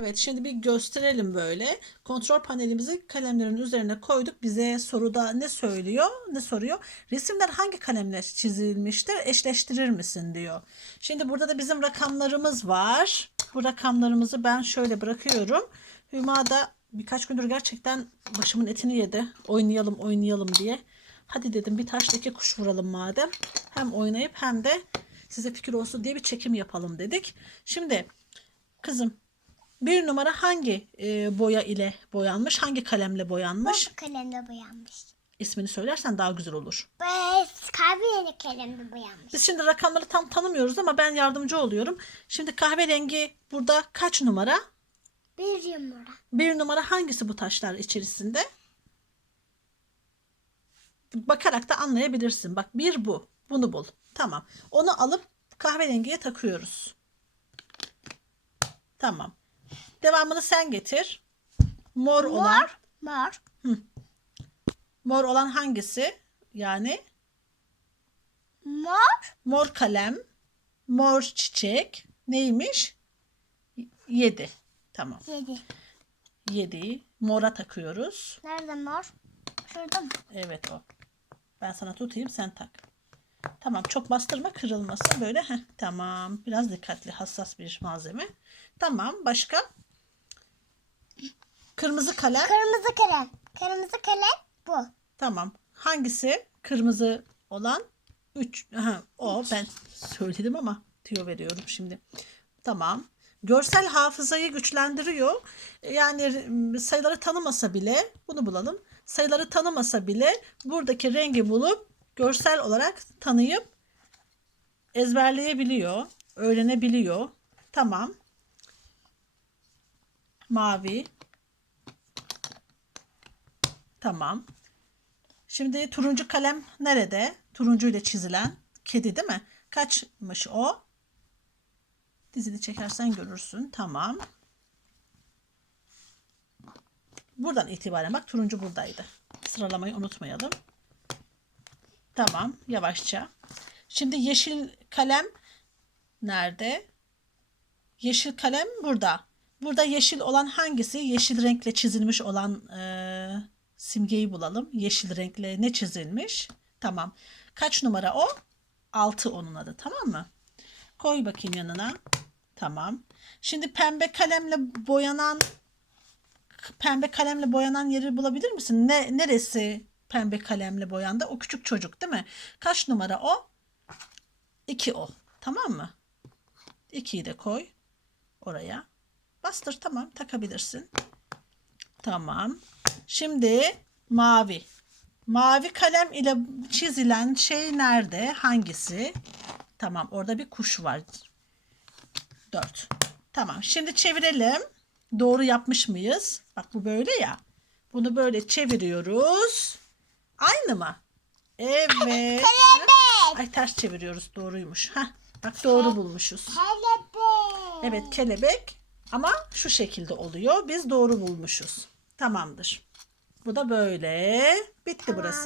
Evet şimdi bir gösterelim böyle. Kontrol panelimizi kalemlerin üzerine koyduk. Bize soruda ne söylüyor? Ne soruyor? Resimler hangi kalemle çizilmiştir? Eşleştirir misin diyor. Şimdi burada da bizim rakamlarımız var. Bu rakamlarımızı ben şöyle bırakıyorum. Hüma da birkaç gündür gerçekten başımın etini yedi. Oynayalım oynayalım diye. Hadi dedim bir taştaki kuş vuralım madem. Hem oynayıp hem de size fikir olsun diye bir çekim yapalım dedik. Şimdi kızım bir numara hangi e, boya ile boyanmış? Hangi kalemle boyanmış? Boş kalemle boyanmış. İsmini söylersen daha güzel olur. Böyle kahverengi kalemle boyanmış. Biz şimdi rakamları tam tanımıyoruz ama ben yardımcı oluyorum. Şimdi kahverengi burada kaç numara? Bir yumura. Bir numara hangisi bu taşlar içerisinde? Bakarak da anlayabilirsin. Bak bir bu. Bunu bul. Tamam. Onu alıp kahverengiye takıyoruz. Tamam. Devamını sen getir. Mor olan Mor. mor olan hangisi? Yani Mor. mor kalem, mor çiçek neymiş? 7. Tamam. Yedi. 7'yi mora takıyoruz. Nerede mor? Şurada mı? Evet o. Ben sana tutayım sen tak. Tamam çok bastırma kırılmasın böyle. Heh, tamam. Biraz dikkatli hassas bir malzeme. Tamam başka? Kırmızı kalem. Kırmızı kalem. Kırmızı kalem bu. Tamam. Hangisi kırmızı olan? 3. O ben söyledim ama tüyo veriyorum şimdi. Tamam. Görsel hafızayı güçlendiriyor. Yani sayıları tanımasa bile bunu bulalım. Sayıları tanımasa bile buradaki rengi bulup görsel olarak tanıyıp ezberleyebiliyor, öğrenebiliyor. Tamam. Mavi. Tamam. Şimdi turuncu kalem nerede? Turuncu ile çizilen kedi değil mi? Kaçmış o? Dizini çekersen görürsün. Tamam. Buradan itibaren bak turuncu buradaydı. Sıralamayı unutmayalım. Tamam. Yavaşça. Şimdi yeşil kalem nerede? Yeşil kalem burada. Burada yeşil olan hangisi? Yeşil renkle çizilmiş olan eee, simgeyi bulalım. Yeşil renkle ne çizilmiş? Tamam. Kaç numara o? 6 onun adı. Tamam mı? Koy bakayım yanına. Tamam. Şimdi pembe kalemle boyanan pembe kalemle boyanan yeri bulabilir misin? Ne neresi pembe kalemle boyandı? O küçük çocuk değil mi? Kaç numara o? 2 o. Tamam mı? 2'yi de koy oraya. Bastır tamam takabilirsin. Tamam. Şimdi mavi. Mavi kalem ile çizilen şey nerede? Hangisi? Tamam orada bir kuş var. 4. Tamam. Şimdi çevirelim. Doğru yapmış mıyız? Bak bu böyle ya. Bunu böyle çeviriyoruz. Aynı mı? Evet. Kelebek. Ay ters çeviriyoruz. Doğruymuş. Heh. Bak doğru bulmuşuz. Kelebek. Evet kelebek ama şu şekilde oluyor. Biz doğru bulmuşuz. Tamamdır. Bu da böyle. Bitti burası.